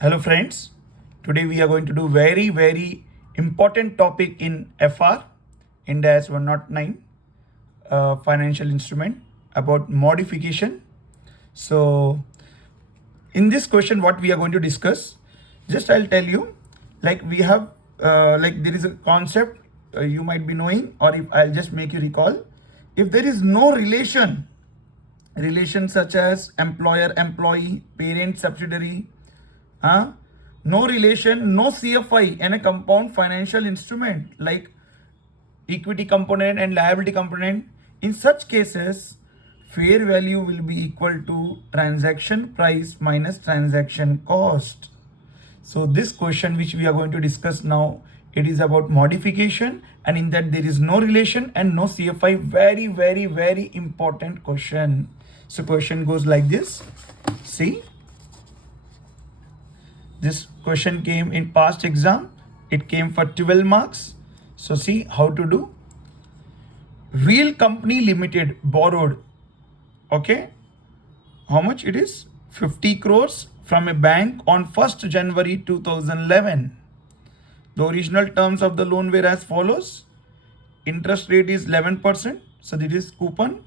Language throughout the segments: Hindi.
Hello friends, today we are going to do very important topic in FR, Ind AS 109 financial instrument about modification. So in this question what we are going to discuss, just I'll tell you, like we have like there is a concept you might be knowing, or if I'll just make you recall, if there is no relation such as employer employee parent subsidiary, huh? No relation, no CFI and a compound financial instrument like equity component and liability component. In such cases, fair value will be equal to transaction price minus transaction cost. So this question which we are going to discuss now, it is about modification, and in that there is no relation and no CFI. Very important question. So question goes like this. See, this question came in past exam. It came for 12 marks. So see how to do. Wheel Company Limited borrowed, okay, how much it is? 50 crores from a bank on 1st January 2011. The original terms of the loan were as follows. Interest rate is 11%. So this is coupon.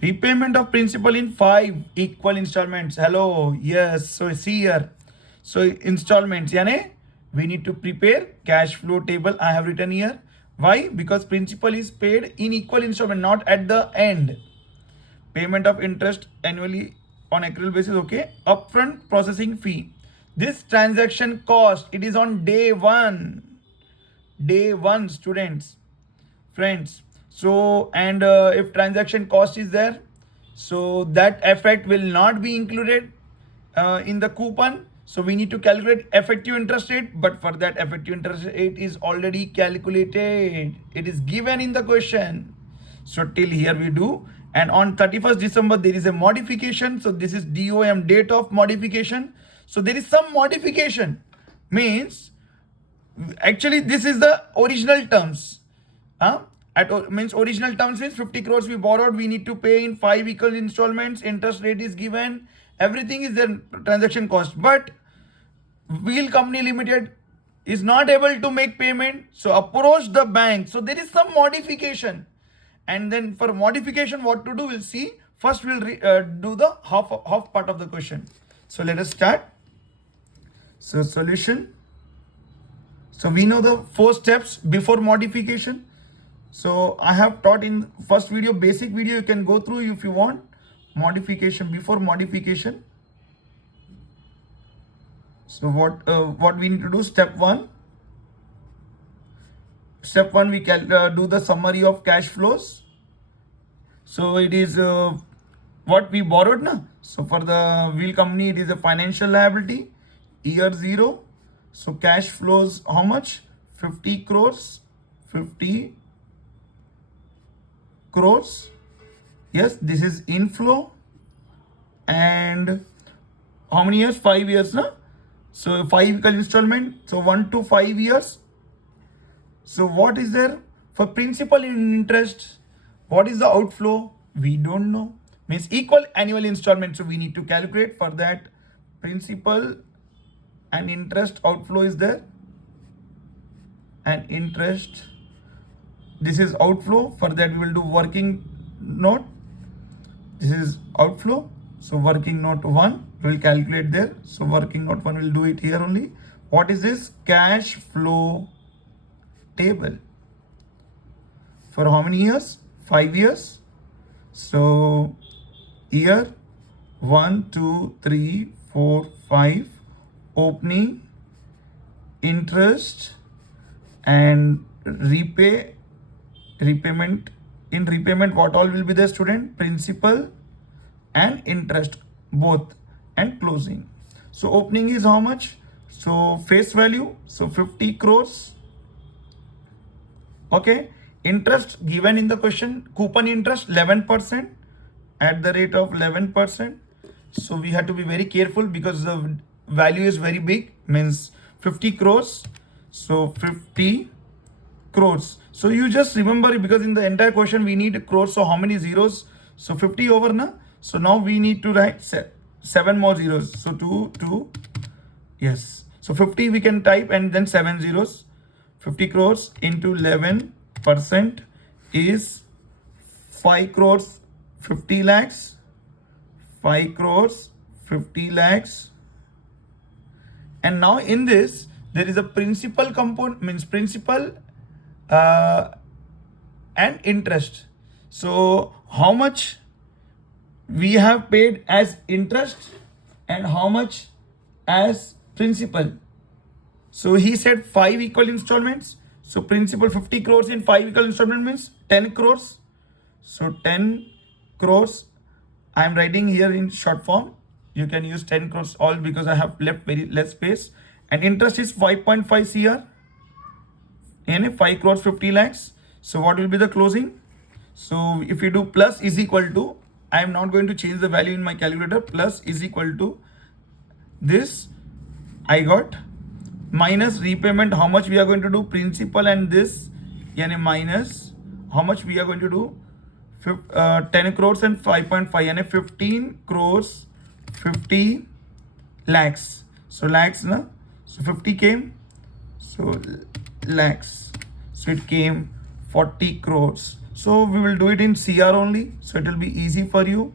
Repayment of principal in 5 equal installments. Hello, yes. So see here. So installments, yani we need to prepare cash flow table. I have written here. Why? Because principal is paid in equal installment, not at the end. Payment of interest annually on accrual basis. Okay. Upfront processing fee. This transaction cost, it is on day one. Day one, students, friends. So and if transaction cost is there, so that effect will not be included in the coupon. So we need to calculate effective interest rate, but for that effective interest rate is already calculated. It is given in the question. So till here we do. And on 31st December, there is a modification. So this is DOM, date of modification. So there is some modification. Means actually this is the original terms. Means original terms means 50 crores we borrowed, we need to pay in 5 equal installments, interest rate is given, everything is there, transaction cost. But Wheel Company Limited is not able to make payment, so approach the bank. So there is some modification, and then for modification what to do we'll see. First we'll do the half part of the question. So let us start. So solution. So we know the 4 steps before modification. So I have taught in first video, basic video, you can go through if you want. Modification, before modification. So what we need to do, step 1. Step 1 we can do the summary of cash flows. So it is what we borrowed na. So for the Wheel Company it is a financial liability, year 0. So cash flows how much? 50 crores. 50 crores. Yes, this is inflow. And how many years? 5 years na. So 5 equal installment. So 1 to 5 years. So what is there for principal and interest? What is the outflow? We don't know. Means equal annual installment. So we need to calculate. For that, principal and interest outflow is there. And interest, this is outflow. For that we will do working note. This is outflow. So working note 1 we will calculate there. So working note 1 will do it here only. What is this? Cash flow table. For how many years? 5 years. So year 1, 2, 3, 4, 5. Opening, interest, and repayment. In repayment what all will be the student? Principal and interest both, and closing. So opening is how much? So face value, so 50 crores. Okay. Interest given in the question, coupon interest 11%, at the rate of 11%. So we have to be very careful because the value is very big, means 50 crores. So 50 crores. So you just remember, because in the entire question we need crores. So how many zeros? So 50 over na. So now we need to write 7 more zeros. So 2, 2, Yes. So 50 we can type and then 7 zeros. 50 crores into 11% is 5 crores 50 lakhs. 5 crores 50 lakhs. And now in this, there is a principal component, means principal uh, and interest. So how much we have paid as interest and how much as principal. So he said 5 equal installments. So principal 50 crores in 5 equal installment means 10 crores. So 10 crores, I am writing here in short form. You can use 10 crores all because I have left very less space. And interest is 5.5 CR and 5 crores 50 lakhs. So what will be the closing? So if you do plus is equal to, I am not going to change the value in my calculator, plus is equal to this I got minus repayment, how much we are going to do principal, and this yani minus how much we are going to do 10 crores and 5.5 yani 15 crores 50 lakhs. So lakhs na, so 50 came, so lakhs, so it came 40 crores. So we will do it in CR only, so it will be easy for you.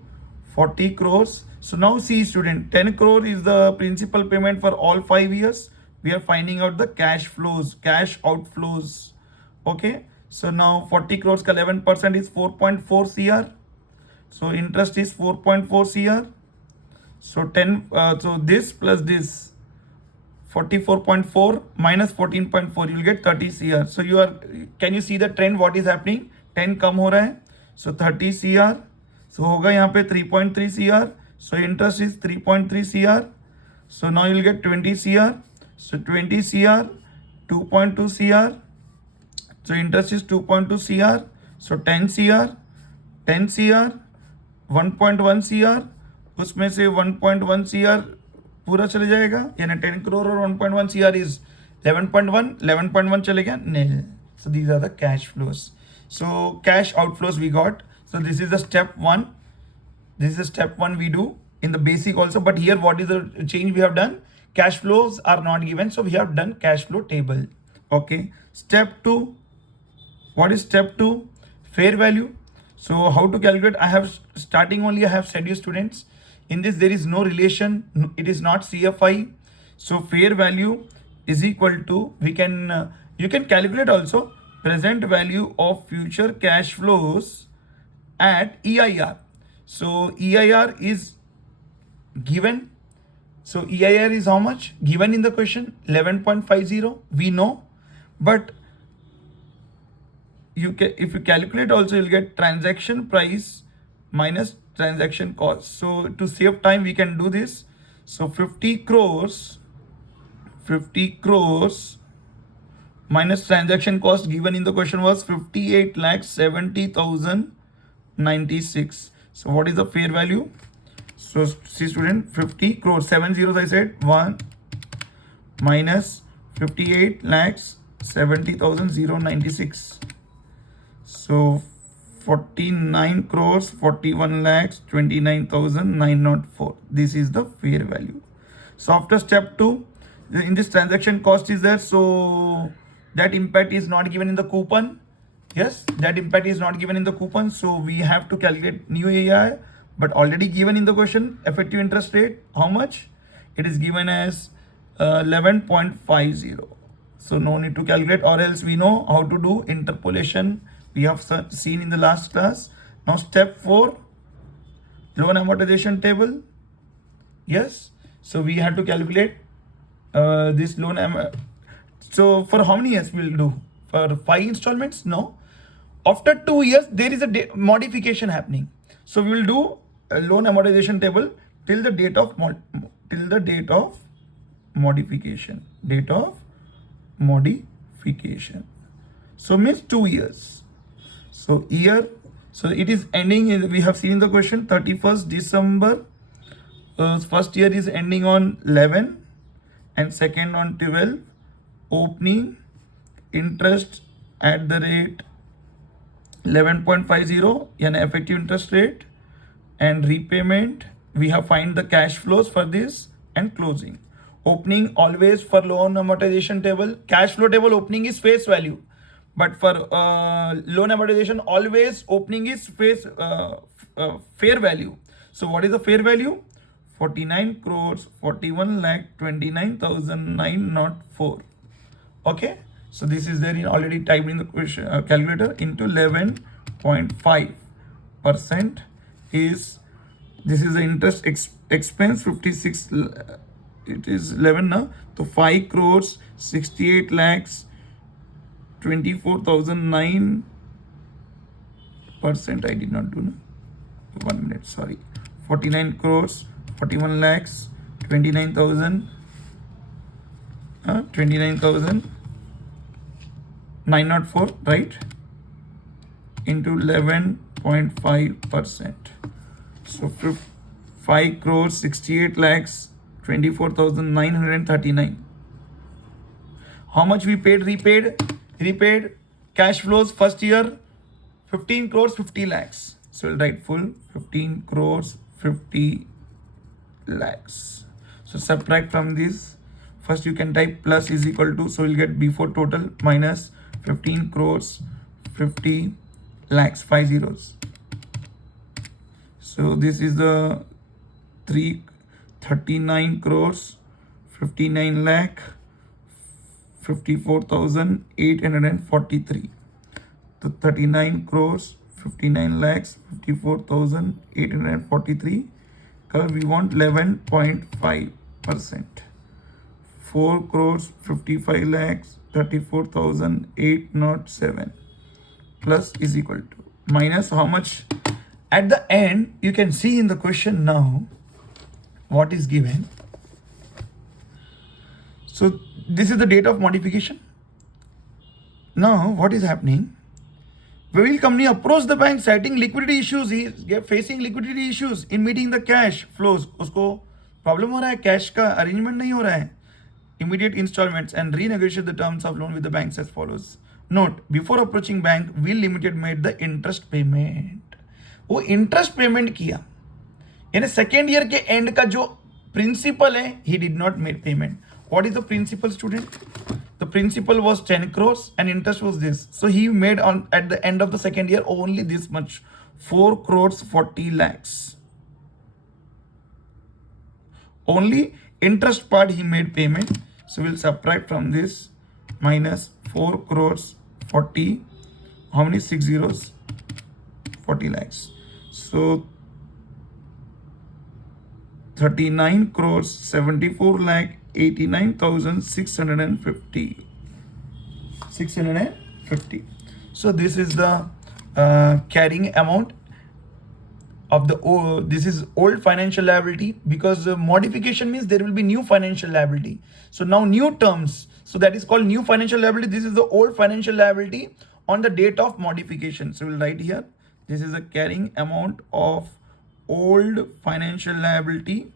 40 crores. So now see student, 10 crore is the principal payment for all 5 years. We are finding out the cash flows, cash outflows. Okay, so now 40 crores ka 11% is 4.4 CR. So interest is 4.4 CR. So 10, so this plus this 44.4 minus 14.4, you'll get 30 CR. So you are, can you see the trend what is happening? 10 कम हो रहा है, so 30 CR. So होगा यहाँ पे 3.3 CR. So interest is 3.3 CR. So now you'll get 20 CR. So 20 CR, 2.2 CR. So interest is 2.2 CR. So 10 CR, 10 CR, 1.1 CR. उसमें से 1.1 CR पूरा चले जाएगा, यानी 10 crore और 1.1 CR is 11.1, 11.1 चले गया nil. So these are the cash flows. So cash outflows we got. So this is the step 1. This is the step 1 we do in the basic also. But here what is the change we have done? Cash flows are not given. So we have done cash flow table. Okay. Step 2. What is step 2? Fair value. So how to calculate? I have starting only I have said you students. In this there is no relation. It is not CFI. So fair value is equal to, we can you can calculate also present value of future cash flows at EIR. So EIR is given. So EIR is how much? Given in the question 11.50. We know, but you can, if you calculate also, you'll get transaction price minus transaction cost. So to save time, we can do this. So 50 crores minus transaction cost given in the question was 58,70,096. So what is the fair value? So see student, 50 crores, 7 zeros I said, 1 minus 58,70,096. So 49 crores 41 lakhs 29,904. This is the fair value. So after step 2, in this transaction cost is there, so that impact is not given in the coupon. Yes, that impact is not given in the coupon, so we have to calculate new AI, but already given in the question. Effective interest rate, how much? It is given as 11.50. So no need to calculate, or else we know how to do interpolation. We have seen in the last class. Now step 4, loan amortization table. Yes, so we have to calculate this loan. So for how many years we'll do? For 5 installments? No. After 2 years, there is a modification happening. So we will do a loan amortization table till the date of modification. Date of modification. So means 2 years. So year. So it is ending in, we have seen in the question 31st December. First year is ending on 11 and second on 12. Opening interest at the rate 11.50 an effective interest rate, and repayment we have find the cash flows for this, and closing. opening always for loan amortization table, cash flow table opening is face value, but for loan amortization always opening is fair value. So what is the fair value? 49 crores 41 lakh 29,904. Okay, so this is there in already typed in the question calculator into 11.5% is, this is the interest expense 56, it is 11 now, so 5 crores 68 lakhs 24,009%. I did not do, no, 1 minute, sorry, 49 crores 41 lakhs 29,904, right, into 11.5%. So 5 crores 68 lakhs 24,939. How much we paid? Repaid cash flows first year 15 crores 50 lakhs. So we'll write full 15 crores 50 lakhs. So subtract from this. First you can type plus is equal to, so we'll get before total minus 15 crores 50 lakhs, 5 zeros. So this is the 39 crores 59 lakh 54,843. So 39 crores 59 lakhs 54,843. We want 11.5%. 4 crores 55 lakhs 34,807 plus is equal to minus how much? At the end, you can see in the question now what is given. So this is the date of modification. Now what is happening? Wavell company approached the bank citing liquidity issues. He is facing liquidity issues in meeting the cash flows. उसको प्रॉब्लम हो रहा है, कैश का अरेंजमेंट नहीं हो रहा है. Immediate installments and renegotiate the terms of loan with the banks as follows. Note, before approaching bank, Wheel Limited made the interest payment. वो इंटरेस्ट पेमेंट किया, यानी सेकेंड ईयर के एंड का जो प्रिंसिपल है, he did not make payment. What is the principal, student? The principal was 10 crores and interest was this. So he made on at the end of the second year only this much, 4 crores 40 lakhs. Only interest part he made payment. So we'll subtract from this minus 4 crores 40. How many 6 zeros? 40 lakhs. So 39 crores 74 lakh 89,650. 650. So this is the carrying amount of the this is old financial liability, because modification means there will be new financial liability. So now new terms, so that is called new financial liability. This is the old financial liability on the date of modification. So we'll write here, this is the carrying amount of old financial liability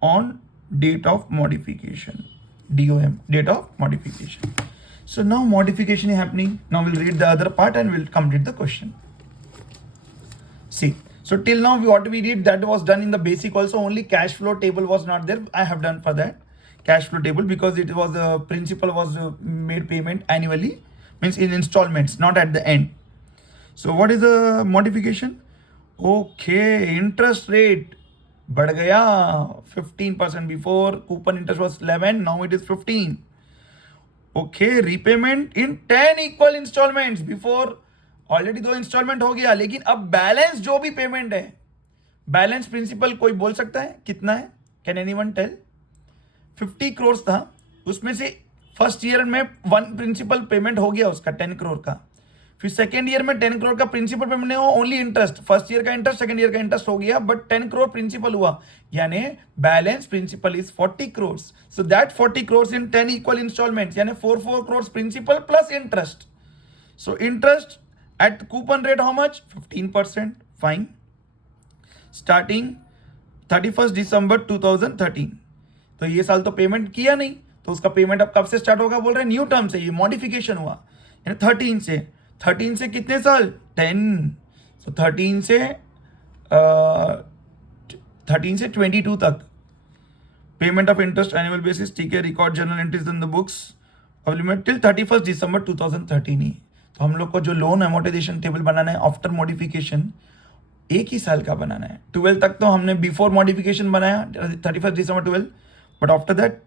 on date of modification, DOM, date of modification. So now modification is happening. Now we'll read the other part and we'll complete the question. See, so till now what we did, that was done in the basic also. Only cash flow table was not there. I have done for that cash flow table because it was the principal was made payment annually, means in installments, not at the end. So what is the modification? Okay, interest rate बढ़ गया 15%. Before coupon interest was 11, now it is 15. Okay, repayment in 10 equal installments. Before already 2 installment हो गया, लेकिन अब बैलेंस जो भी पेमेंट है, बैलेंस प्रिंसिपल कोई बोल सकता है कितना है? Can anyone tell? 50 करोड़ था, उसमें से फर्स्ट ईयर में 1 प्रिंसिपल पेमेंट हो गया उसका 10 करोड़ का. फिर सेकेंड ईयर में 10 करोड़ का प्रिंसिपल पेमेंट नहीं हुआ, ओनली इंटरेस्ट. फर्स्ट ईयर का इंटरेस्ट, सेकेंड ईयर का इंटरेस्ट हो गया, बट 10 करोड़ प्रिंसिपल हुआ, यानी balance principal is 40 crore. So that 40 crore in 10 equal installment, यानी 4 crore principal plus interest. So interest at coupon rate how much? 15%. Fine. Starting 31st December 2013. तो ये साल तो पेमेंट किया नहीं, तो उसका पेमेंट अब कब से स्टार्ट होगा? बोल रहे हैं न्यू टर्म से, ये मॉडिफिकेशन हुआ, यानी 13 से कितने साल? 10. सो 13 से 22 तक payment of interest annual basis, ठीक है, record journal entries in the books of limit till 31 दिसंबर 2013 ही। तो हम लोग को जो लोन अमोर्टाइजेशन टेबल बनाना है आफ्टर मॉडिफिकेशन, एक ही साल का बनाना है। 12 तक तो हमने बिफोर मॉडिफिकेशन बनाया 31 दिसंबर 12, but after that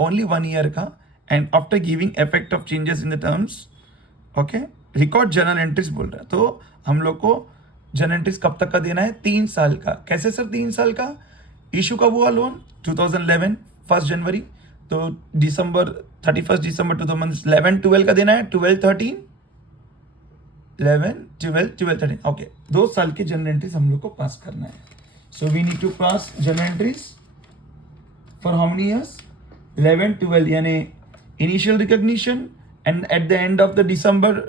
only 1 year का, and after giving effect of changes in the terms, okay, record journal entries बोल रहा है। तो हम लोग को जर्नल एंट्रीज कब तक का देना है? 3 साल का। कैसे सर 3 साल का? इशू कब हुआ लोन? 2011 1 जनवरी, तो दिसंबर 31 दिसंबर 2011 12 का देना है, 12 13 11 12 12 13, ओके, 2 साल के जर्नल एंट्रीज हम लोग को पास करना है। So we need to pass journal entries for how many years? 11 12, यानी initial recognition and at the end of the December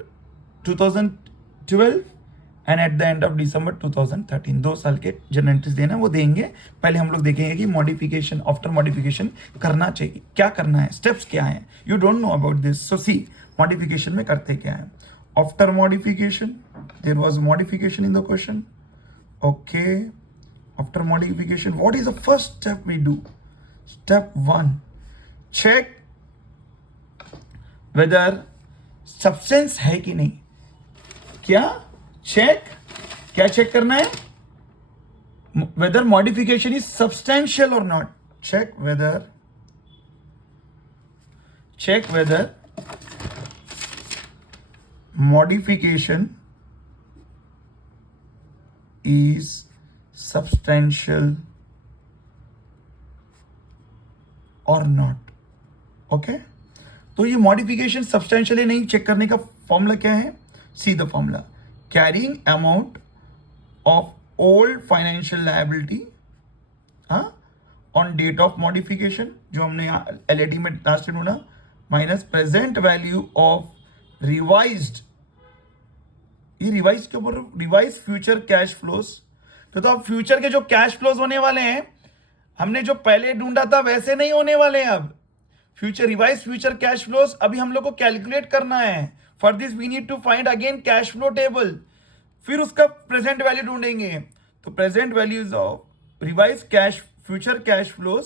2012 and at the end of December 2013, 2 साल के जर्नल एंट्रीज देना, वो देंगे। पहले हम लोग देखेंगे कि मॉडिफिकेशन, आफ्टर मॉडिफिकेशन करना चाहिए, क्या करना है, स्टेप्स क्या हैं। You don't know about this, so see modification में करते क्या है। After modification, there was modification in the question, okay. After modification, what is the first step we do? Step 1, check whether substance है कि नहीं। क्या चेक, क्या चेक करना है? वेदर मॉडिफिकेशन इज सब्सटेंशियल और not. Check whether modification is substantial और नॉट, ओके। तो ये मॉडिफिकेशन सब्सटेंशियल नहीं चेक करने का फॉर्मूला क्या है? See the formula, carrying amount of old financial liability on date of modification, जो हमने LAD में लास्ट ढूंढा, minus present value of revised, ये रिवाइज के ऊपर रिवाइज फ्यूचर कैश फ्लोज। तो अब फ्यूचर के जो कैश फ्लोज होने वाले हैं, हमने जो पहले ढूंढा था वैसे नहीं होने वाले हैं। अब future revise future cash flows अभी हम लोग को कैलकुलेट करना है। For this we need to find again cash flow table, फिर उसका प्रेजेंट वैल्यू ढूंढेंगे। तो present values of revise cash future cash flows,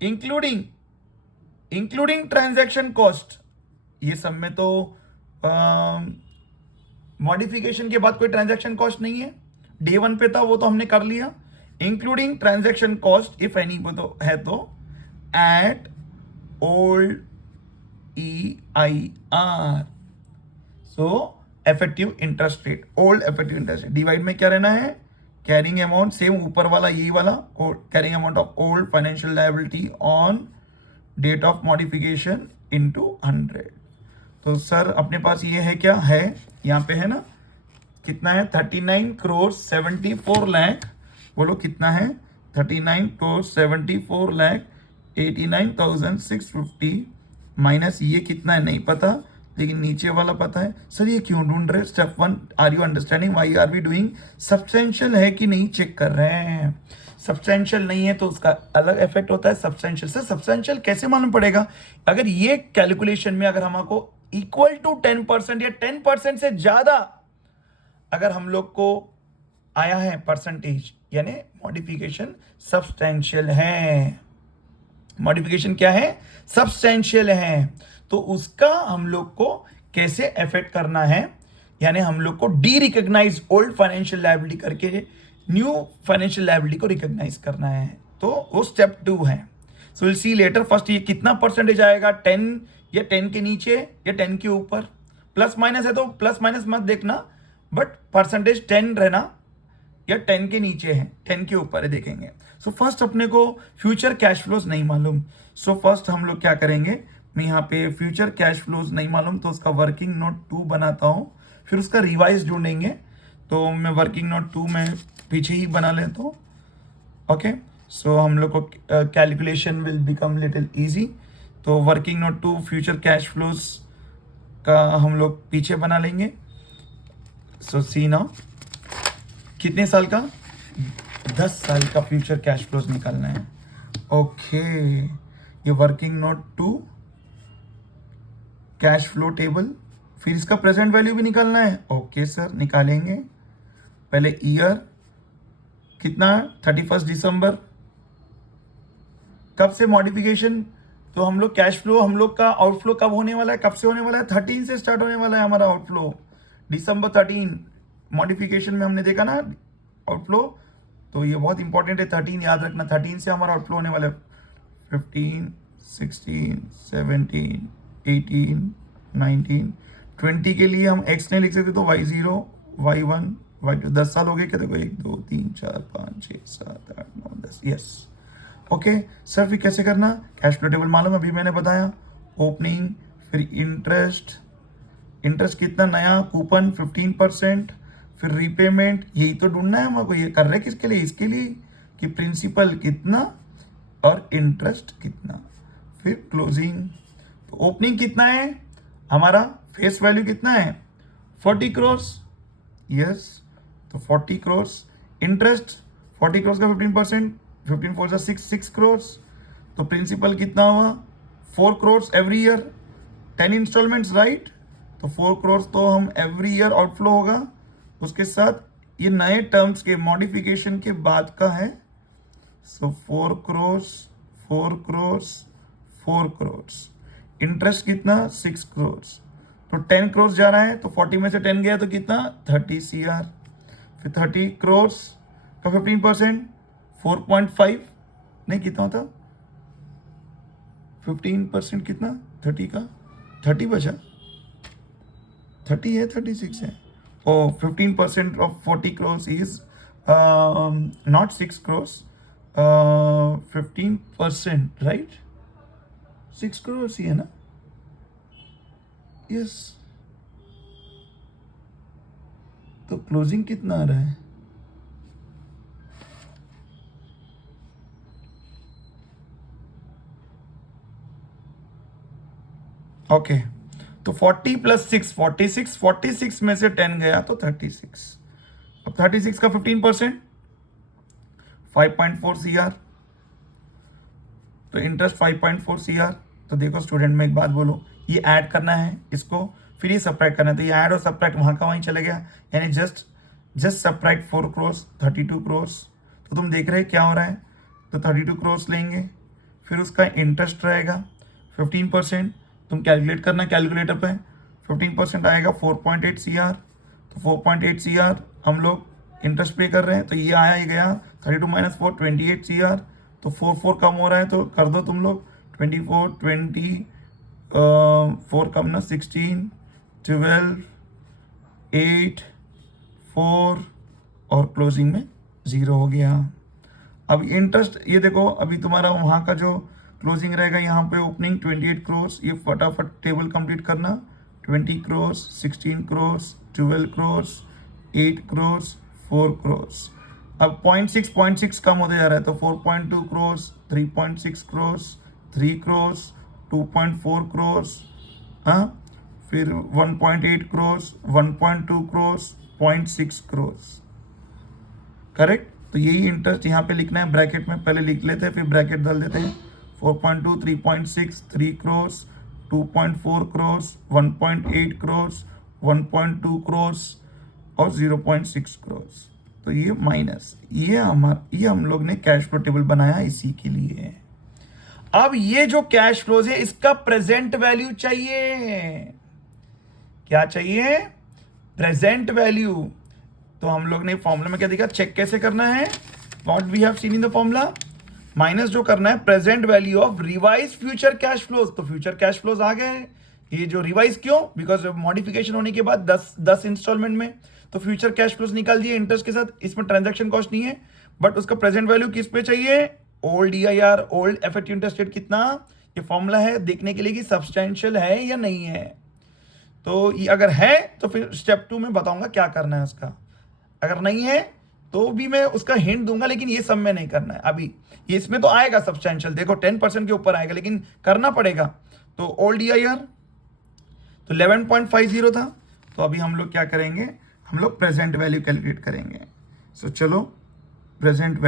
including transaction cost. ये सब में तो मॉडिफिकेशन के बाद कोई ट्रांजैक्शन कॉस्ट नहीं है, डे 1 पे था वो तो हमने कर लिया। Including transaction cost if any तो है, तो at old EIR, so effective interest rate, old effective interest rate. Divide में क्या रहना है? कैरिंग अमाउंट, सेम ऊपर वाला यही वाला, carrying amount of old financial liability on date of modification into 100। तो सर अपने पास ये है, क्या है यहाँ पे है ना, कितना है? 39 करोड़ 74 लाख, बोलो कितना है? 39 करोड़ 74 लाख 89,650 माइनस ये कितना है नहीं पता, लेकिन नीचे वाला पता है। सर ये क्यों ढूंढ रहे? Step 1, are you understanding why are we doing? Substantial है कि नहीं चेक कर रहे हैं। सब्सटेंशियल नहीं है तो उसका अलग इफेक्ट होता है। सब्सटेंशियल, सर सब्सटेंशियल कैसे मालूम पड़ेगा? अगर ये कैलकुलेशन में अगर हमको इक्वल टू 10% या 10% से ज्यादा अगर हम लोग को आया है परसेंटेज, यानी मॉडिफिकेशन सब्सटेंशियल है। मॉडिफिकेशन क्या है? सब्सटेंशियल है। तो उसका हम लोग को कैसे इफेक्ट करना है, यानी हम लोग को derecognise old financial liability करके न्यू फाइनेंशियल लायबिलिटी को रिकॉग्नाइज करना है। तो वो स्टेप 2 है। So will see later. First ये कितना परसेंटेज आएगा? 10 या 10 के नीचे या 10 के ऊपर। प्लस माइनस है तो प्लस माइनस मत देखना, बट परसेंटेज 10 रहना या 10 के नीचे है, 10 के ऊपर है, देखेंगे। सो फर्स्ट अपने को फ्यूचर कैश फ्लोज नहीं मालूम। सो फर्स्ट हम लोग क्या करेंगे, मैं यहाँ पे फ्यूचर कैश फ्लोज नहीं मालूम तो उसका वर्किंग नोट 2 बनाता हूँ, फिर उसका रिवाइज ढूंढेंगे। तो मैं वर्किंग नोट 2 में पीछे ही बना लेता हूँ, ओके। सो हम लोग को calculation will become little easy. तो working note 2 future cash flows का हम लोग पीछे बना लेंगे। सो सी नाउ, कितने साल का? 10 साल का फ्यूचर कैश फ्लोज निकालना है, ओके। ये working note 2 cash flow table, फिर इसका प्रेजेंट वैल्यू भी निकालना है, ओके सर निकालेंगे। पहले ईयर कितना? 31 दिसंबर कब से मॉडिफिकेशन, तो हम लोग कैश फ्लो, हम लोग का आउटफ्लो कब होने वाला है, कब से होने वाला है, 13 से स्टार्ट होने वाला है हमारा आउटफ्लो, दिसंबर 13 मॉडिफिकेशन में हमने देखा ना आउटफ्लो। तो ये बहुत इंपॉर्टेंट है, 13 याद रखना, 13 से हमारा आउटफ्लो होने वाला है। 15, 16, 17, 18, 19, 20 के लिए हम x नहीं लिख सकते, तो y0, y1, y2, 10 साल हो गए क्या, देखो 1 2 3 4 5 6 7 8 9 10, यस ओके सर। फिर कैसे करना, कैश फ्लो टेबल मालूम अभी मैंने बताया, ओपनिंग, फिर इंटरेस्ट, इंटरेस्ट कितना नया, कूपन 15%, फिर रीपेमेंट, यही तो ढूंढना है हमको। ये कर रहे किसके लिए, इसके लिए कि प्रिंसिपल कितना और इंटरेस्ट कितना, फिर क्लोजिंग। तो ओपनिंग कितना है हमारा, फेस वैल्यू कितना है 40 करोड़, यस, तो 40 करोड़। इंटरेस्ट 40 करोड़ का 15%, 15 4 6 करोड़। तो प्रिंसिपल कितना हुआ 4 crore every year, 10 installments right. तो 4 करोड़ तो हम एवरी ईयर आउटफ्लो होगा। उसके साथ ये नए टर्म्स के मॉडिफिकेशन के बाद का है। सो 4 करोड़, 4 करोड़, 4 करोड़। इंटरेस्ट कितना 6 करोड़, तो 10 करोड़ जा रहा है, तो 40 में से 10 गया तो कितना 30 CR। फिर 30 करोड़ का 15%, 4.5, नहीं कितना होता 15% कितना, 30 का 30 बचा, 30 है 36 है। ओ 15% of 40 crore is not 6 crore, 15% right, 6 crore ही है ना, यस। तो क्लोजिंग कितना आ रहा है, ओके तो 40 प्लस 6 46, 46 में से 10 गया तो 36। अब 36 का 15%, 5.4 CR। तो इंटरेस्ट 5.4 CR। तो देखो स्टूडेंट, में एक बात बोलो, ये ऐड करना है इसको, फिर ये सब्ट्रैक्ट करना है, तो ये ऐड और सब्ट्रैक्ट वहाँ का वहीं चले गया, यानी जस्ट सब्ट्रैक्ट 4 करोड़, 32 करोड़। तो तुम देख रहे क्या हो रहा है, तो 32 करोड़ लेंगे, फिर उसका इंटरेस्ट रहेगा 15%। तुम कैलकुलेट करना कैलकुलेटर पे, 15% आएगा 4.8 CR। तो 4.8 CR हम लोग इंटरेस्ट पे कर रहे हैं, तो ये आया ही गया 32 माइनस 4 28 CR। तो 4 कम हो रहा है, तो कर दो तुम लोग 24 20 4 कम ना 16 12 8 4 और क्लोजिंग में 0 हो गया। अब इंटरेस्ट ये देखो, अभी तुम्हारा वहाँ का जो क्लोजिंग रहेगा, यहाँ पे ओपनिंग 28 करोड़, ये फटाफट टेबल कंप्लीट करना, 20 करोड़, 16 करोड़, 12 करोड़, 8 करोड़, 4 करोड़। अब 0.6 कम होते जा रहा है, तो 4.2 करोड़, 3.6 करोड़, 3 करोड़, 2.4 करोड़, हाँ, फिर 1.8 करोड़, 1.2 करोड़, 0.6 करोड़, करेक्ट। तो यही इंटरेस्ट यहाँ पे लिखना है, ब्रैकेट में पहले लिख लेते हैं, फिर ब्रैकेट डाल देते हैं। 4.2, 3.6, 3 करोड़, 2.4 करोड़, 1.8 करोड़, 1.2 करोड़ और 0.6 करोड़। तो ये माइनस, ये हम लोग ने कैश फ्लो टेबल बनाया इसी के लिए। अब ये जो कैश फ्लोज है, इसका प्रेजेंट वैल्यू चाहिए, क्या चाहिए, प्रेजेंट वैल्यू। तो हम लोग ने फॉर्मूला में क्या देखा, चेक कैसे करना है, what we have seen in the formula, minus जो करना है present value of revise future cash flows. तो फ्यूचर कैश फ्लोज आ गए, ये जो रिवाइज क्यों, बिकॉज मॉडिफिकेशन होने के बाद 10 इंस्टॉलमेंट में, तो फ्यूचर कैश फ्लोज निकाल दिए इंटरेस्ट के साथ, इसमें ट्रांजैक्शन कॉस्ट नहीं है, बट उसका प्रेजेंट वैल्यू किस पे चाहिए, old EIR, old effective interest rate कितना। ये फॉर्मूला है देखने के लिए कि सब्सटेंशियल है या नहीं है। तो ये अगर है तो फिर स्टेप 2 में बताऊंगा क्या करना है उसका, अगर नहीं है तो भी मैं उसका हिंट दूंगा, लेकिन ये सब में नहीं करना है अभी। ये इसमें तो आएगा सब्सटेंशियल, देखो 10% के ऊपर आएगा, लेकिन करना पड़ेगा। तो ओल्ड EIR तो 11.50 था, तो अभी हम लोग क्या करेंगे, हम लोग प्रेजेंट वैल्यू कैलकुलेट करेंगे। सो चलो, present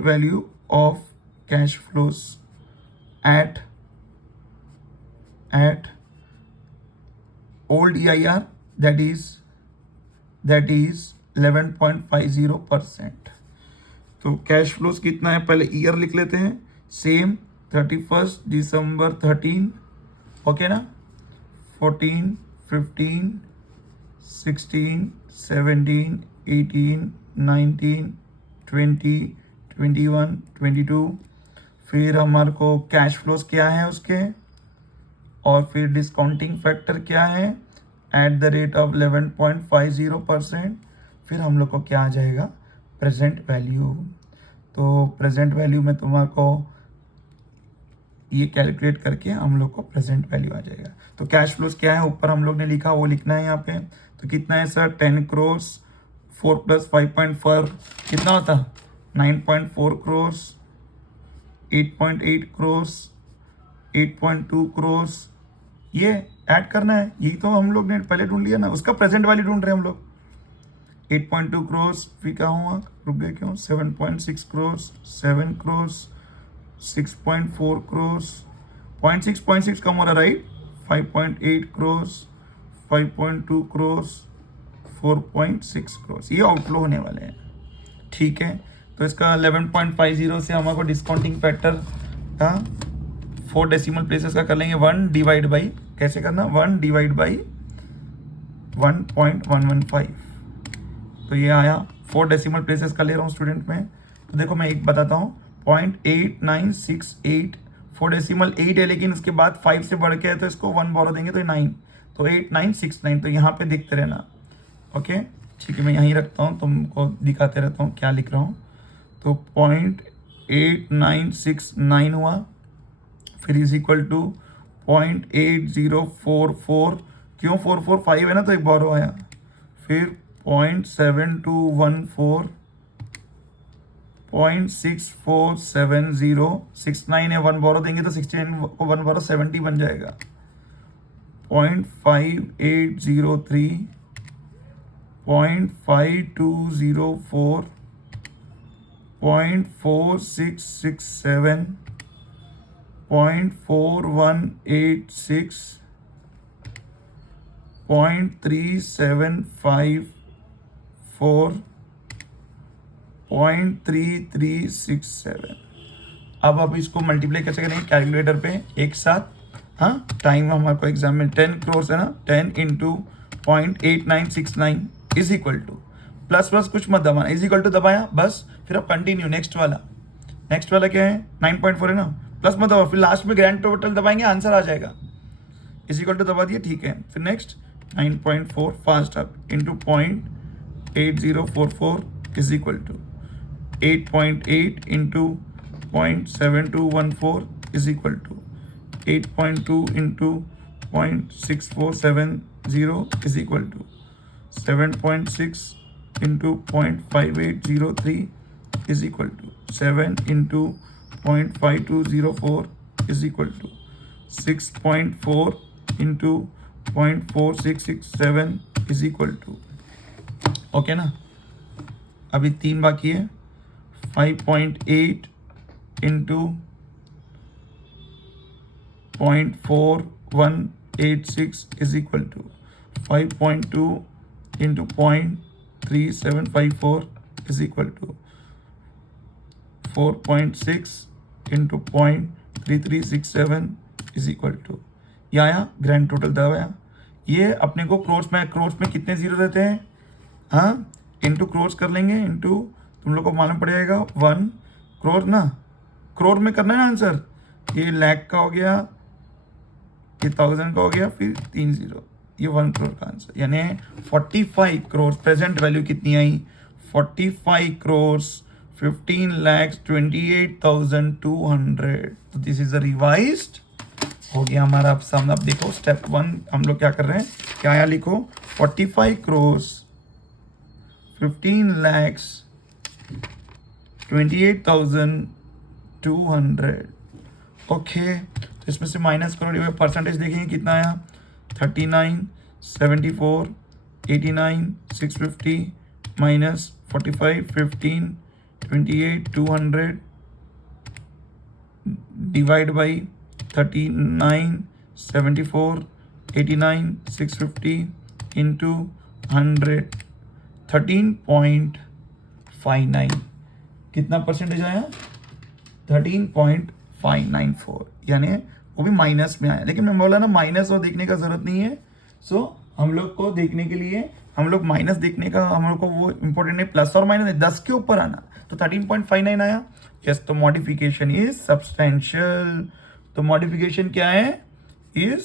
value of cash flows at old EIR, that is 11.50%। तो कैश फ्लोज कितना है, पहले ईयर लिख लेते हैं, सेम 31 December 13, ओके ना, 14, 15, 16, 17, 18, 19, 20, 21, 22। फिर हमारे को कैश फ्लोज क्या है उसके, और फिर डिस्काउंटिंग फैक्टर क्या है एट द रेट ऑफ 11.50%। फिर हम लोग को क्या आ जाएगा, प्रेजेंट वैल्यू। तो प्रेजेंट वैल्यू में तुम्हारे को ये कैलकुलेट करके हम लोग को प्रेजेंट वैल्यू आ जाएगा। तो कैश फ्लोज क्या है ऊपर हम लोग ने लिखा, वो लिखना है यहाँ पे। तो कितना है सर, 10 crores, 4 + 5.4 कितना होता, 9.4 crores, 8.8 crores, 8.2 crores, ये ऐड करना है। यही तो हम लोग ने पहले ढूंढ लिया ना, उसका प्रेजेंट वैल्यू ढूंढ रहे हैं हम लोग। 8.2 crores, फिर क्या हुआ, रुक गए क्यों, 7.6 crores, 7 crores, 6.4 crores, 0.6 कम हो रहा राइट, 5.8 crores, 5.2 crores, 4.6 crores, ये आउटफ्लो होने वाले हैं। ठीक है, तो इसका 11.50 से हमारे को डिस्काउंटिंग फैक्टर का 4 डेसिमल प्लेसेस का कर लेंगे, 1 डिवाइड बाई, कैसे करना, 1 डिवाइड बाई 1.115। तो ये आया, 4 डेसिमल प्लेसेस का ले रहा हूँ स्टूडेंट में। तो देखो मैं एक बताता हूँ, 0.8968, 4 डेसिमल 8 है, लेकिन उसके बाद 5 से बढ़ के है, तो इसको 1 बोरो देंगे तो 9, तो 8969। तो यहाँ पे देखते रहना, ओके। ठीक है, मैं यहीं रखता हूँ, तुमको दिखाते रहता हूँ क्या लिख रहा हूँ। तो 0.8969 हुआ, फिर इज इक्वल टू 0.8044, क्यों 445 है ना, तो एक बोरो आया। फिर 0.7214, 0.6470, 69 है, 1 बोरो देंगे तो 69 को 1 बोरो 70 बन जाएगा। 0.5803, 0.5204, 0.4667, 0.4186, 0.3754, 0.3367। अब आप इसको मल्टीप्लाई कैसे करेंगे कैलकुलेटर पे एक साथ, हाँ। टाइम हमारे को एग्जाम में 10 crores है ना, 10 into 0.8969 is equal to, plus plus कुछ मत दबाना, इज इक्वल टू दबाया बस। फिर अब कंटिन्यू, नेक्स्ट वाला क्या है, 9.4 है ना, प्लस मत दबाओ, फिर लास्ट में ग्रैंड टोटल दबाएंगे, आंसर आ जाएगा। इज इक्वल टू दबा दिए, ठीक है। फिर next 9.4 fast up into 0.8044 is equal to 8.8 into 0.7214 is equal to 8.2 into 0.6470 is equal to 7.6 into 0.5803 is equal to 7 into 0.5204 is equal to 6.4 into 0.4667 is equal to, okay ना। अभी 3 बाकी है, 5.8 into 0.4186 is equal to 5.2 into 0.3754 is equal to 4.6 इंटू 0.3367 इज इक्वल टू, ये आया ग्रैंड टोटल दबाया। ये अपने को क्रोर्स में कितने जीरो रहते हैं, हाँ, इंटू क्रोर्स कर लेंगे, इंटू तुम लोग को मालूम पड़ जाएगा 1 crore ना, क्रोर में करना है ना आंसर। ये लाख का हो गया, ये 1000 का हो गया, फिर 3 0, ये 1 crore का आंसर, यानी 45 crores। प्रेजेंट वैल्यू कितनी आई, 45 crores 15,28,200। तो दिस इज अ रिवाइज्ड हो गया हमारा। अब सामने आप देखो स्टेप 1 हम लोग क्या कर रहे हैं, क्या यहाँ लिखो, 45 crores 15,28,200, ओके। तो इसमें से माइनस करो, परसेंटेज देखेंगे कितना आया, 39, 74, 89, 650 माइनस 45, 15, 28, 200 डिवाइड बाई 39, 74, 89, 650 इंटू 100, 13.59 कितना परसेंटेज आया, 13.594, यानी वो भी माइनस में आया। लेकिन मैं बोला ना माइनस और देखने का जरूरत नहीं है। सो हम लोग को देखने के लिए हम लोग माइनस देखने का हम लोग को वो इंपॉर्टेंट है, प्लस और माइनस 10 के ऊपर आना। तो 13.59 आया। यस, तो मॉडिफिकेशन इज सब्सटेंशियल। तो मॉडिफिकेशन क्या है? Is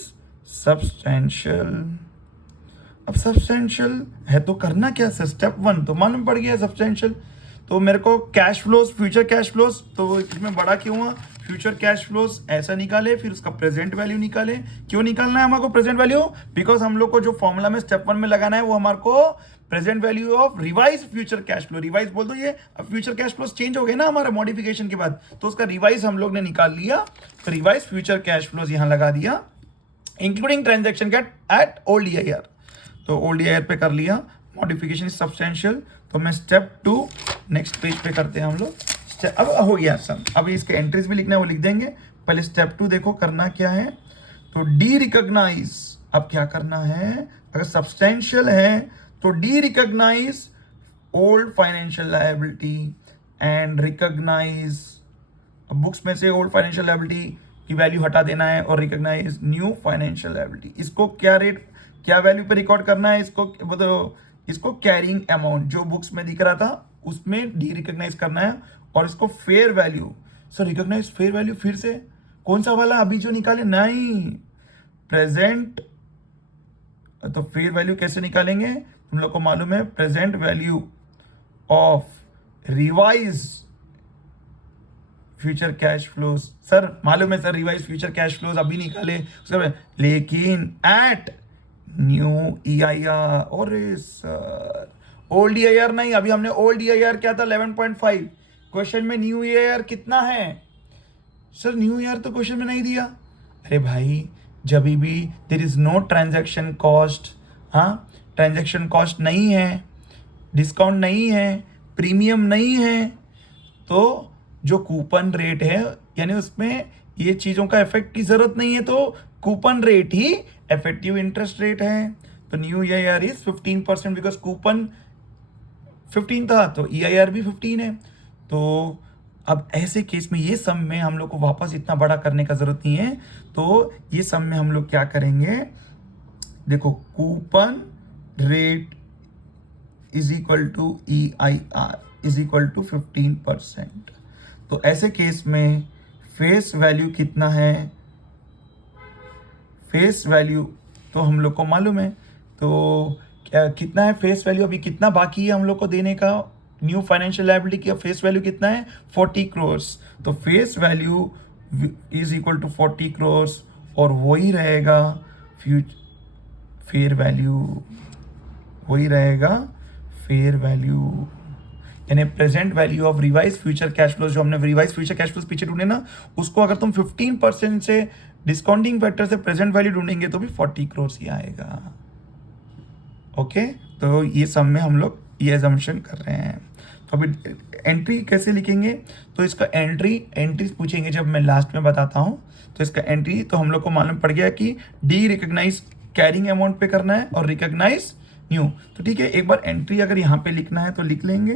substantial. अब सब्सटेंशियल है तो करना क्या सर? स्टेप 1 तो मालूम पड़ गया सब्सटेंशियल। तो मेरे को cash flows, future cash flows, तो इसमें बड़ा क्यों हुआ? फ्यूचर कैश फ्लोज ऐसा निकाले, फिर उसका प्रेजेंट वैल्यू निकाले। क्यों निकालना है हमारे को प्रेजेंट वैल्यू? बिकॉज हम लोग को जो फॉर्मूला में स्टेप 1 में लगाना है वो हमारे को present value of revise future cash flow. Revise बोल दो, ये अब फ्यूचर कैश फ्लोज चेंज हो गए ना हमारा मॉडिफिकेशन के बाद, तो उसका रिवाइज हम लोग ने निकाल लिया। तो रिवाइज फ्यूचर कैश फ्लोज यहां लगा दिया, including transaction cat at old year. तो ओल्ड ईयर पे कर लिया। Modification is substantial. तो मैं स्टेप 2 नेक्स्ट पेज पे करते हैं हम लोग। अब हो गया सम। अब इसके एंट्रीज भी लिखना है, वो लिख देंगे। पहले स्टेप 2 देखो करना क्या है। तो डी रिकॉग्नाइज, अब क्या करना है? अगर सब्सटेंशियल है तो derecognise old financial liability and recognise, अब बुक्स में से ओल्ड फाइनेंशियल लायबिलिटी की वैल्यू हटा देना है और रिकॉग्नाइज न्यू फाइनेंशियल लायबिलिटी। इसको क्या रेट, क्या वैल्यू पे रिकॉर्ड करना है? इसको कैरिंग अमाउंट जो बुक्स में दिख रहा था उसमें डी रिकॉग्नाइज करना है, और इसको fair value. Sir recognise fair value फिर से कौन सा वाला अभी जो निकाले? नहीं, प्रेजेंट। तो फेयर वैल्यू कैसे निकालेंगे? तुम लोग को मालूम है, present value of revise future cash flows. Sir मालूम है sir, revise future cash flows अभी निकाले उसके बाद, लेकिन एट न्यू EIR। और सर ओल्ड EIR नहीं, अभी हमने ओल्ड EIR क्या था? 11.5। क्वेश्चन में न्यू EIR कितना है? सर न्यू EIR तो क्वेश्चन में नहीं दिया। अरे भाई, जब भी there is no transaction cost, हाँ ट्रांजैक्शन कॉस्ट नहीं है, डिस्काउंट नहीं है, प्रीमियम नहीं है, तो जो कूपन रेट है यानी उसमें ये चीज़ों का इफेक्ट की जरूरत नहीं है, तो कूपन रेट ही इफेक्टिव इंटरेस्ट रेट है। तो new EIR is 15% because coupon 15 था तो EIR भी 15 है। तो अब ऐसे केस में ये सम में हम लोग को वापस इतना बड़ा करने का जरूरत नहीं है। तो ये सम में हम लोग क्या करेंगे? देखो, coupon rate is equal to EIR is equal to 15%। तो ऐसे केस में फेस वैल्यू कितना है? फेस वैल्यू तो हम लोग को मालूम है। तो क्या कितना है फेस वैल्यू? अभी कितना बाकी है हम लोग को देने का न्यू फाइनेंशियल लायबिलिटी की? फेस वैल्यू कितना है? 40 करोर्स। तो face value is equal to 40 crores, और वही रहेगा फेयर वैल्यू, वही रहेगा फेयर वैल्यू, यानी present value of revise future cash flows. जो हमने रिवाइज फ्यूचर कैश फ्लोज पीछे ढूंढे ना, उसको अगर तुम 15% से डिस्काउंटिंग फैक्टर से प्रेजेंट वैल्यू ढूंढेंगे तो भी 40 करोड़ ही आएगा। ओके, तो ये सब में हम लोग ये एजम्पशन कर रहे हैं। तो अभी एंट्री कैसे लिखेंगे? तो इसका एंट्रीज पूछेंगे जब मैं लास्ट में बताता हूँ। तो इसका एंट्री तो हम लोग को मालूम पड़ गया कि डी रिकॉग्नाइज कैरिंग अमाउंट पे करना है और रिकॉग्नाइज न्यू। तो ठीक है, एक बार एंट्री अगर यहाँ पे लिखना है तो लिख लेंगे।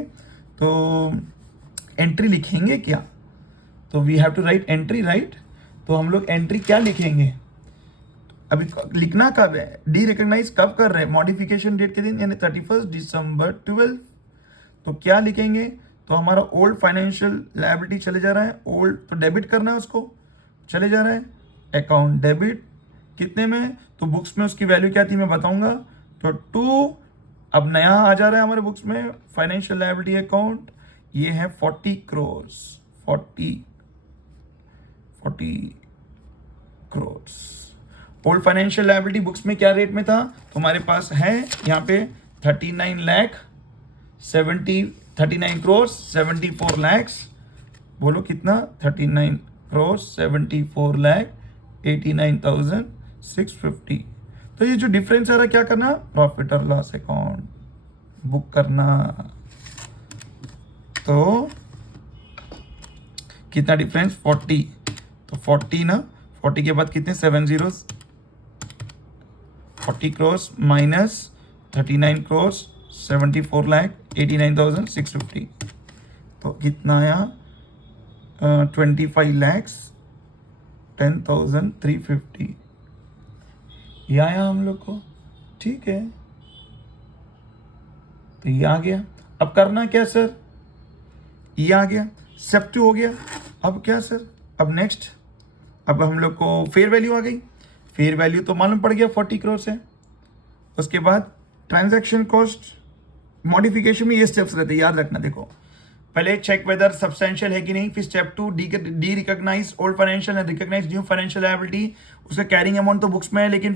तो एंट्री लिखेंगे क्या? तो we have to write entry, right? तो हम लोग एंट्री क्या लिखेंगे? अभी लिखना कब है? डी रिकॉग्नाइज कब कर रहे हैं? मॉडिफिकेशन डेट के दिन, यानी 31 दिसंबर 12। तो क्या लिखेंगे? तो हमारा ओल्ड फाइनेंशियल लायबिलिटी चले जा रहा है, ओल्ड तो डेबिट करना है, उसको चले जा रहा है अकाउंट डेबिट। कितने में? तो बुक्स में उसकी वैल्यू क्या थी मैं बताऊंगा। तो 2, अब नया आ जा रहा है हमारे बुक्स में फाइनेंशियल लायबिलिटी अकाउंट, ये है 40 crore. 40 crore. Old financial liability books में क्या रेट में था? तो हमारे पास है यहाँ पे 39 करोड़ 74 लाख। बोलो कितना? 39 करोड़ 74 लाख 89,650। तो ये जो डिफरेंस आ रहा है क्या करना? प्रॉफिट और लॉस अकाउंट बुक करना। तो कितना डिफरेंस? 40। तो 40 ना, 40 के बाद कितने 7 zeros? 40 करोड़ माइनस 39 करोड़ 74 लाख 89,650। तो कितना आया? 25 lakhs 10,350 ये आया हम लोग को, ठीक है। तो ये आ गया। अब करना क्या सर, ये आ गया, स्टेप 2 हो गया। अब क्या सर, अब नेक्स्ट, अब हम लोग को फेयर वैल्यू आ गई। फेयर वैल्यू तो मालूम पड़ गया 40 करोड़ है। उसके बाद ट्रांजैक्शन कॉस्ट, मॉडिफिकेशन में ये स्टेप्स रहते हैं, याद रखना। देखो, पहले चेक वेदर सब्सटेंशियल है कि नहीं, फिर step 2 derecognise old financial and recognise new financial liability. उसका कैरिंग अमाउंट तो बुक्स में है, लेकिन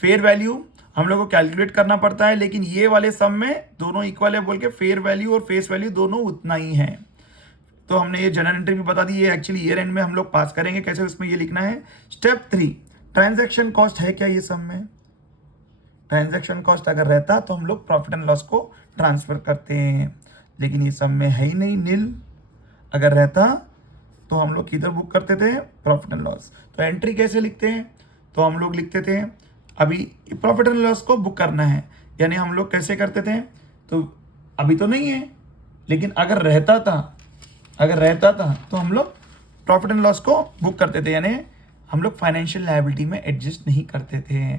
फेयर वैल्यू हम लोग को कैलकुलेट करना पड़ता है। लेकिन ये वाले सम में दोनों इक्वल है बोल के फेयर वैल्यू और फेस वैल्यू दोनों उतना ही है। तो हमने ये जनरल एंट्री भी बता दी, ये एक्चुअली ईयर एंड में हम लोग पास करेंगे कैसे, उसमें ये लिखना है। स्टेप 3 ट्रांजैक्शन कॉस्ट है क्या ये सम में? ट्रांजैक्शन कॉस्ट अगर रहता तो हम लोग प्रॉफिट एंड लॉस को ट्रांसफर करते हैं, लेकिन ये सम में है ही नहीं, नील। अगर रहता तो हम लोग किधर बुक करते थे, प्रॉफिट एंड लॉस। तो एंट्री कैसे लिखते हैं, तो हम लोग लिखते थे, अभी प्रॉफिट एंड लॉस को बुक करना है, यानी हम लोग कैसे करते थे, तो अभी तो नहीं है, लेकिन अगर रहता था तो हम लोग प्रॉफिट एंड लॉस को बुक करते थे, यानी हम लोग फाइनेंशियल लायबिलिटी में एडजस्ट नहीं करते थे,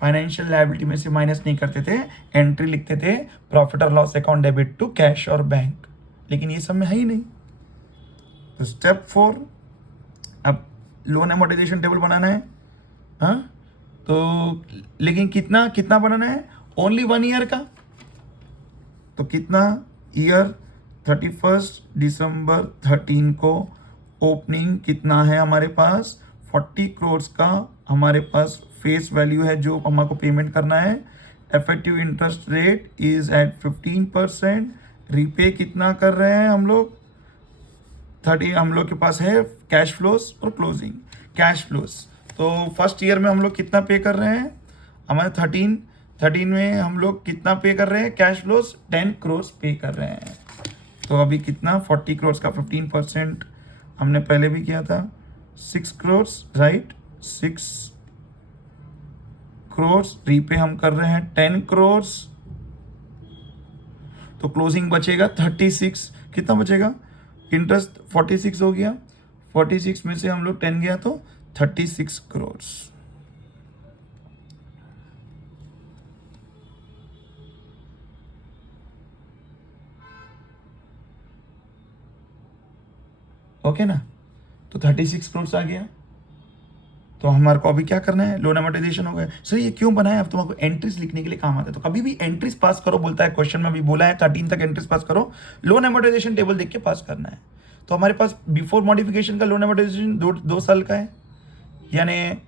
फाइनेंशियल लायबिलिटी में से माइनस नहीं करते थे, एंट्री लिखते थे प्रॉफिट और loss account debit to cash और बैंक। लेकिन ये सब में है ही नहीं। तो स्टेप 4, अब लोन एमोर्टाइजेशन टेबल बनाना है। हाँ, तो लेकिन कितना बनाना है, ओनली 1 ईयर का। तो कितना ईयर, 31 दिसंबर 13 को ओपनिंग कितना है हमारे पास, 40 करोड़ का हमारे पास फेस वैल्यू है जो हमको पेमेंट करना है। Effective interest rate is at 15%। Repay कितना कर रहे हैं हम लोग, 30। हम लोग के पास है कैश फ्लोस और क्लोजिंग कैश फ्लोस। तो फर्स्ट ईयर में हम लोग कितना पे कर रहे हैं, हमारे 13 में हम लोग कितना पे कर रहे हैं, कैश फ्लोस 10 करोड़ पे कर रहे हैं। तो अभी कितना, 40 करोड़ का 15% हमने पहले भी किया था, 6 करोड़, राइट, 6 करोड़। रीपे हम कर रहे हैं 10 करोड़। तो क्लोजिंग बचेगा 36। कितना बचेगा, इंटरेस्ट 46 हो गया, 46 में से हम लोग 10 गया तो 36 करोड़। ओके ना, तो 36 करोड़ आ गया। तो हमारे को अभी क्या करना है, लोन अमोर्टाइजेशन हो गया। सर ये क्यों बनाया, अब तुम्हारे एंट्रीज लिखने के लिए काम आता है। तो कभी भी एंट्रीज पास करो बोलता है क्वेश्चन में, भी बोला है 13 तक एंट्रीज पास करो, लोन अमोर्टाइजेशन टेबल देख के पास करना है। तो हमारे पास बिफोर मॉडिफिकेशन का लोन अमोर्टाइजेशन 2 साल का है, यानी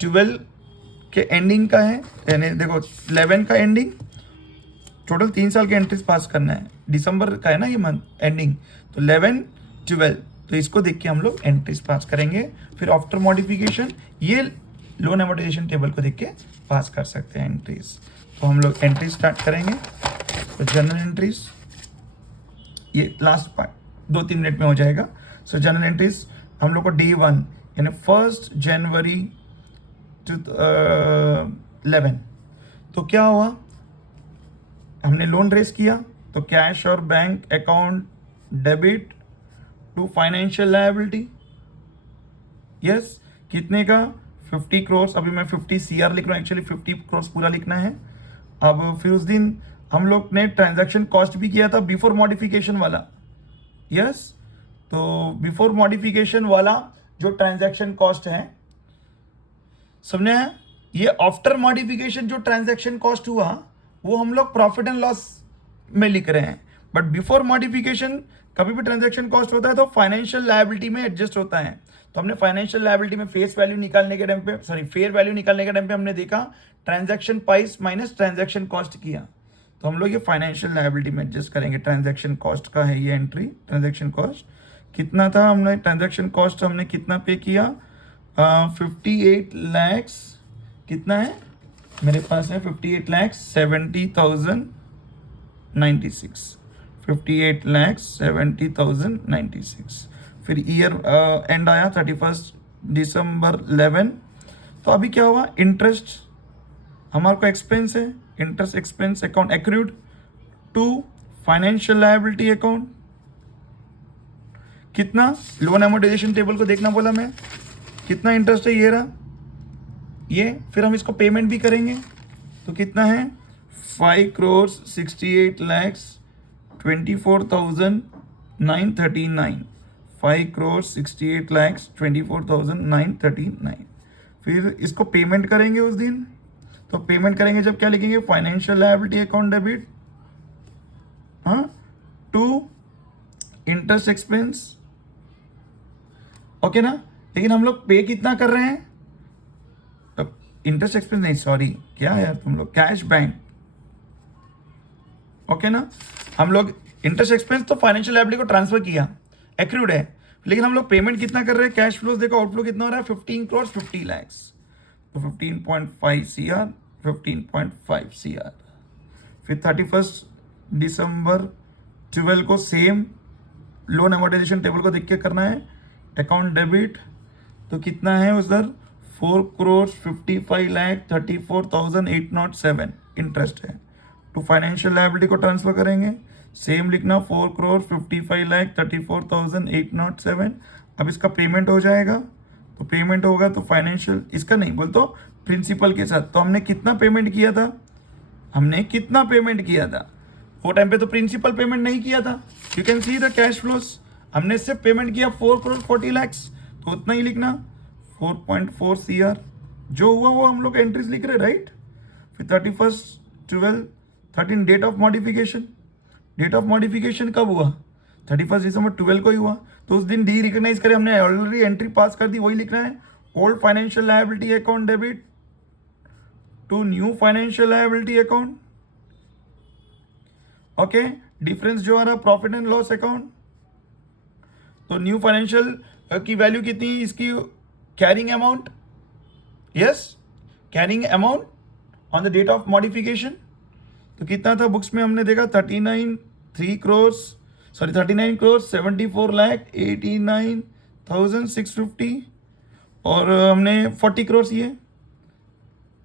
12 के एंडिंग का है, यानी देखो 11 का एंडिंग, टोटल 3 साल के एंट्रीज पास करना है। दिसंबर का है ना ये मंथ एंडिंग, तो 11, 12, तो इसको देख के हम लोग एंट्रीज पास करेंगे। फिर आफ्टर मॉडिफिकेशन ये लोन अमोर्टाइजेशन टेबल को देख के पास कर सकते हैं एंट्रीज। तो हम लोग एंट्रीज स्टार्ट करेंगे। तो जनरल एंट्रीज, ये लास्ट पार्ट 2-3 मिनट में हो जाएगा। सो जनरल एंट्रीज हम लोग को D1 यानी 1 जनवरी 2011। तो क्या हुआ, हमने लोन रेस किया, तो कैश और bank account debit to financial liability, yes, कितने का, 50 करोड़। अभी मैं 50 CR लिख रहा हूँ, एक्चुअली 50 करोड़ पूरा लिखना है। अब फिर उस दिन हम लोग ने ट्रांजैक्शन कॉस्ट भी किया था बिफोर मॉडिफिकेशन वाला, यस। तो बिफोर मॉडिफिकेशन वाला जो ट्रांजैक्शन कॉस्ट है, समझे, ये आफ्टर मॉडिफिकेशन जो ट्रांजैक्शन कॉस्ट हुआ वो हम लोग प्रॉफिट एंड लॉस में लिख रहे हैं। बट बिफोर मॉडिफिकेशन कभी भी ट्रांजैक्शन कॉस्ट होता है तो फाइनेंशियल लायबिलिटी में एडजस्ट होता है। तो हमने फाइनेंशियल लायबिलिटी में फेस वैल्यू निकालने के टाइम पे, सॉरी फेयर वैल्यू निकालने के टाइम पे हमने देखा transaction price minus transaction cost किया, तो हम लोग ये फाइनेंशियल लायबिलिटी में एडजस्ट करेंगे। ट्रांजैक्शन कॉस्ट का है ये एंट्री, ट्रांजैक्शन कॉस्ट कितना था, हमने ट्रांजैक्शन कॉस्ट हमने कितना पे किया, 58 लैक्स, कितना है मेरे पास है 58,70,096, 58,70,096। फिर ईयर एंड आया 31 दिसंबर 11। तो अभी क्या हुआ, इंटरेस्ट हमारे को एक्सपेंस है, interest expense account accrued to financial liability account, कितना लोन एमोर्टाइजेशन टेबल को देखना बोला मैं, कितना इंटरेस्ट है, ये रहा ये। फिर हम इसको पेमेंट भी करेंगे तो कितना है 5,68,24,939, 5,68,24,939। फिर इसको पेमेंट करेंगे उस दिन, तो पेमेंट करेंगे जब क्या लिखेंगे, financial liability account debit to interest expense, okay ना। लेकिन हम लोग पे कितना कर रहे हैं, इंटरेस्ट एक्सपेंस नहीं, सॉरी क्या है यार तुम लोग, कैश बैंक, ओके ना। हम लोग इंटरेस्ट एक्सपेंस तो फाइनेंशियल लायबिलिटी को ट्रांसफर किया, एक्रूड है, लेकिन हम लोग पेमेंट कितना कर रहे हैं, कैश फ्लोज देखो, आउटफ्लो कितना हो रहा है 15 करोड़ 50 lakhs, तो 15.5 CR, 15.5 CR। फिर 31 दिसंबर 12 को सेम लोन अमोर्टाइजेशन टेबल को देख के करना है, अकाउंट डेबिट, तो कितना है उधर 4,55,34,807 इंटरेस्ट है, टू फाइनेंशियल लायबिलिटी को ट्रांसफर करेंगे, सेम लिखना 4,55,34,807। अब इसका पेमेंट हो जाएगा, तो पेमेंट होगा तो फाइनेंशियल, इसका नहीं बोल तो प्रिंसिपल के साथ, तो हमने कितना पेमेंट किया था, हमने कितना पेमेंट किया था, वो टाइम पे तो प्रिंसिपल पेमेंट नहीं किया था। You can see the cash flows, हमने सिर्फ पेमेंट किया 4 करोड़ 40 lakhs, तो उतना ही लिखना 4.4 CR, जो हुआ वो हम लोग एंट्रीज लिख रहे, राइट। फिर 31/12/13 date of modification, date of modification कब हुआ, 31 दिसंबर 12 को ही हुआ, तो उस दिन डी रिकॉग्नाइज करे, हमने ऑलरेडी एंट्री पास कर दी, वही लिखना है, old financial liability account debit to new financial liability account, okay. Difference जो आ रहा प्रॉफिट एंड लॉस अकाउंट, तो न्यू फाइनेंशियल की वैल्यू कितनी, इसकी carrying amount, yes carrying amount on the date of modification, तो कितना था बुक्स में हमने देखा 39 करोड़ 74,89,650, और हमने 40 करोड़ ये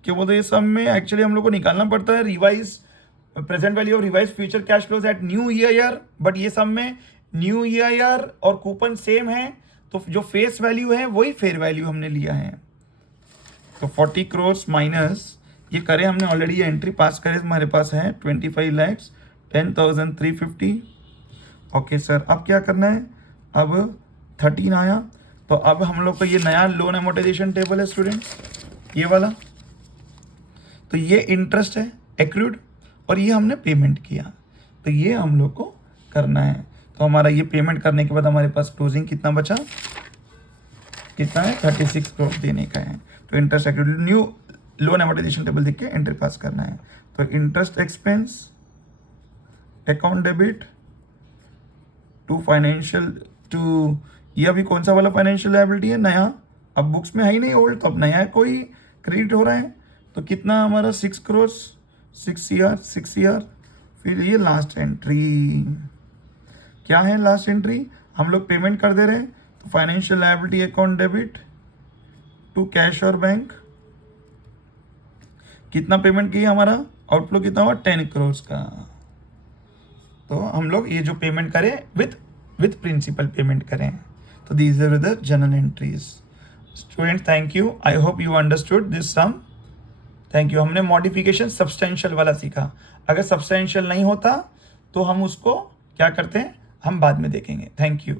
क्या बोलते हैं, ये सब में एक्चुअली हम लोग को निकालना पड़ता है रिवाइज प्रेजेंट वैल्यू और revise future cash flows at new year, but ये सब में न्यू ईयर और कूपन सेम है, तो जो फेस वैल्यू है वही फेयर वैल्यू हमने लिया है, तो 40 करोड़ माइनस ये करें हमने ऑलरेडी, एंट्री पास करे, हमारे पास है 25,10,350, ओके सर। अब क्या करना है, अब 13 आया, तो अब हम लोग को ये नया लोन अमोर्टाइजेशन टेबल है स्टूडेंट्स, ये वाला, तो ये इंटरेस्ट है एक्रूड, और ये हमने पेमेंट किया, तो ये हम लोग को करना है। तो हमारा ये पेमेंट करने के बाद हमारे पास क्लोजिंग कितना बचा, कितना है 36 करोड़ देने का है, तो interest accrued new loan amortisation table देख के एंट्री पास करना है, तो interest expense account debit to financial to, ये अभी कौन सा वाला फाइनेंशियल लायबिलिटी है, नया, अब बुक्स में है ही नहीं ओल्ड, तो अब नया कोई क्रेडिट हो रहा है, तो कितना हमारा 6 करोड़ 6 CR। फिर ये लास्ट एंट्री क्या है, लास्ट एंट्री हम लोग पेमेंट कर दे रहे हैं, तो financial liability account debit to cash और बैंक, कितना पेमेंट किया, हमारा आउटफ्लो कितना हुआ 10 करोड़ का, तो हम लोग ये जो पेमेंट करें विथ प्रिंसिपल पेमेंट करें, तो these are the journal entries. Student thank you, I hope you understood this sum, thank you. हमने मॉडिफिकेशन सब्सटेंशियल वाला सीखा, अगर सब्सटेंशियल नहीं होता तो हम उसको क्या करते हैं, हम बाद में देखेंगे। Thank you.